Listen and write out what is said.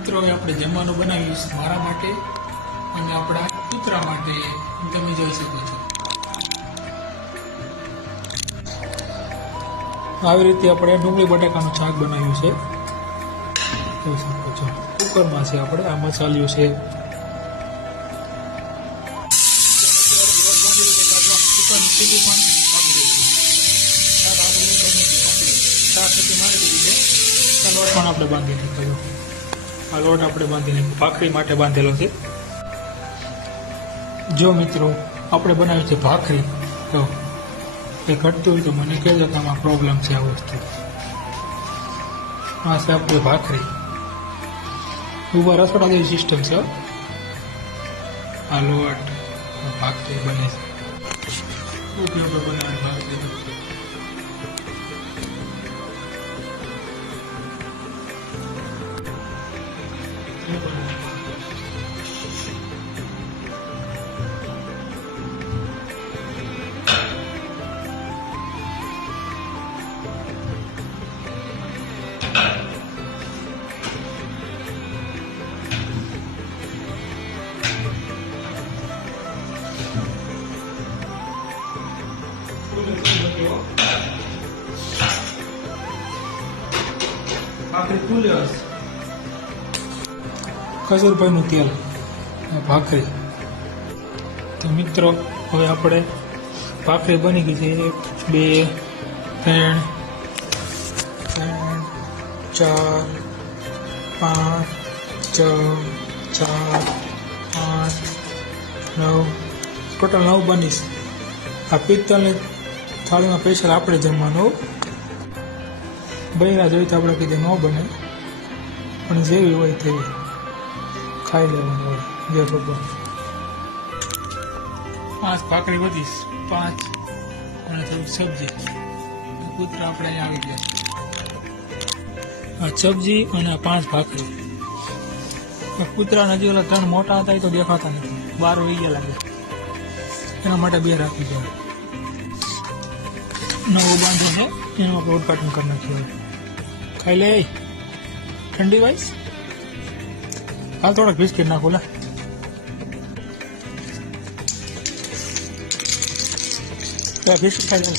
મિત્રો હવે આપણે જમવાનું બનાવ્યું છે મારા માટે અને આપણા કૂતરા માટે. તમે જોઈ શકો છો આવી રીતે આપણે ડુંગળી બટાકાનું શાક બનાવ્યું છે. જોઈ શકો છો કુકરમાં છે આપણે આ મસાલિયું છે. લોટ પણ આપણે બાંધી નાખ્યો. આ લોટ આપણે બાંધી નાખ્યો ભાખરી માટે બાંધેલો છે. જો મિત્રો આપણે બનાવી છે ભાખરી, તો એ ઘટતું હોય તો મને કહેજો કે આમાં પ્રોબ્લેમ છે આ વસ્તુ. આ છે આપણી ભાખરી. ઉભા રસોડા જેવી સિસ્ટમ છે. આ લોટ ભાખરી બને છે. ઉપયોગ બનાવવાની ભાખરી. ખજૂરભાઈનું તેલ, ભાખરી. તો મિત્રો હવે આપણે ભાખરી બની ગઈ છે. 1 2 3 4 5 6 7 8 9 ટોટલ 9 બનીશ. આ પિત્તળની થાળીમાં સ્પેશિયલ આપણે જમવાનું. બૈરા જોઈ તો આપણે કીધું ન બને, પણ જેવી હોય તેવી ખાઈ લેવાનું હોય. જય ભગવાન. 5 ભાખરી વધીશ, 5 અને થોડુંક સબ્જી. કૂતરા આપણે અહીંયા આવી ગયા. આ સબ્જી અને 5 ભાખરી. કૂતરાના હજી ઓલા 3 મોટા હતા એ તો દેખાતા નથી, બહાર વહી ગયા લાગે. એના માટે 2 રાખી દો. નવો બાંધો છે એનું આપણે ઉદઘાટન કરી નાખ્યું. ખાઈ લે ઠંડી વાઈસ. હાલ થોડાક બિસ્કીટ નાખો લે. બિસ્કીટ ખાઈ લે.